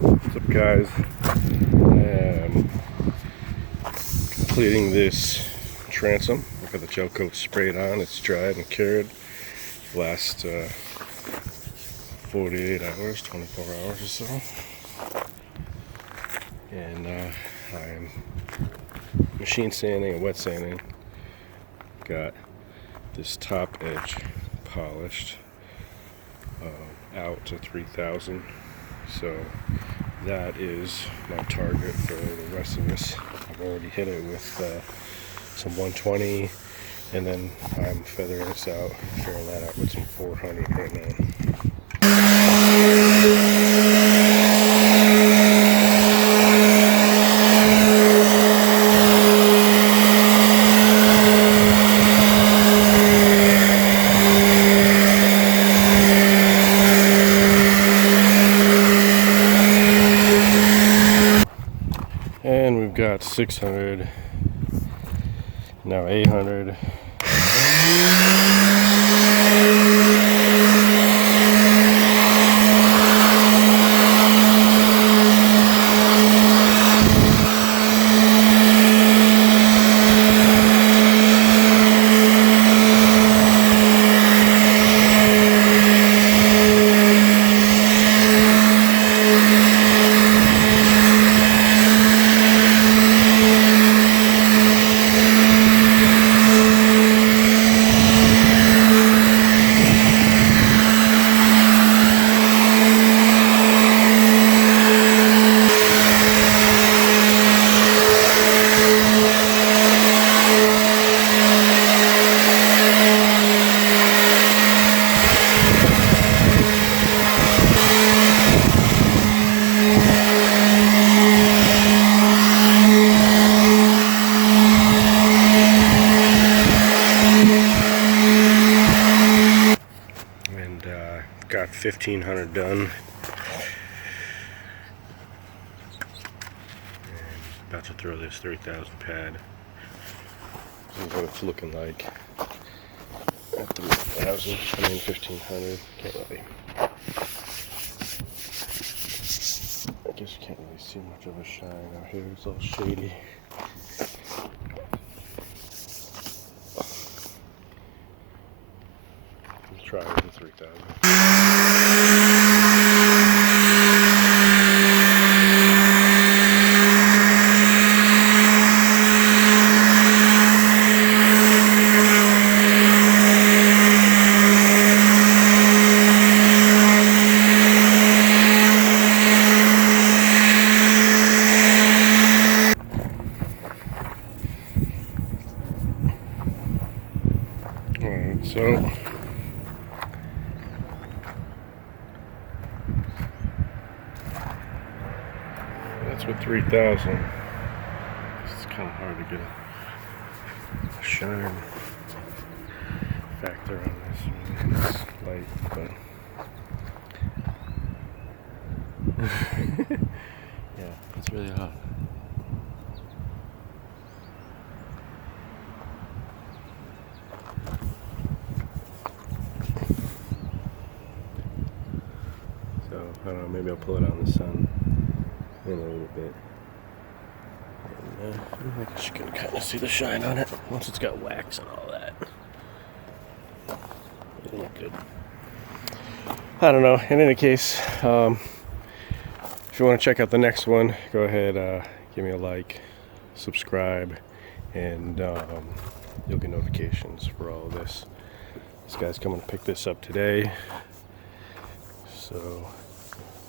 What's up, guys? I am completing this transom. I've got the gel coat sprayed on. It's dried and cured. Last 48 hours, 24 hours or so. And I'm machine sanding and wet sanding. Got this top edge polished out to 3,000. So that is my target for the rest of this. I've already hit it with some 120, and then I'm feathering this out, figuring that out with some 400 right now. And we've got 600, now 800. Got 1,500 done. And about to throw this 3,000 pad. This is what it's looking like at 3,000. I mean 1,500. Can't really. I guess you can't really see much of a shine out here. It's all shady. Let's try with the 3,000. Alright, so that's with 3,000. It's kind of hard to get a shine factor on this. It's light, but yeah, it's really hot. So I don't know, maybe I'll pull it out in the sun in a little bit. And I guess you can kind of see the shine on it once it's got wax and all that. It'll look good. I don't know. In any case, if you want to check out the next one, go ahead, give me a like, subscribe, and you'll get notifications for all of this. This guy's coming to pick this up today. So,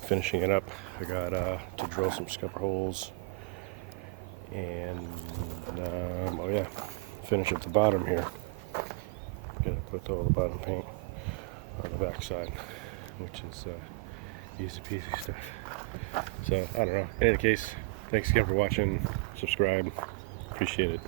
finishing it up, I got to drill some scupper holes, and oh yeah, finish at the bottom here. Gotta put all the bottom paint on the back side, which is easy peasy stuff. So I don't know. In any case, thanks again for watching. Subscribe. Appreciate it.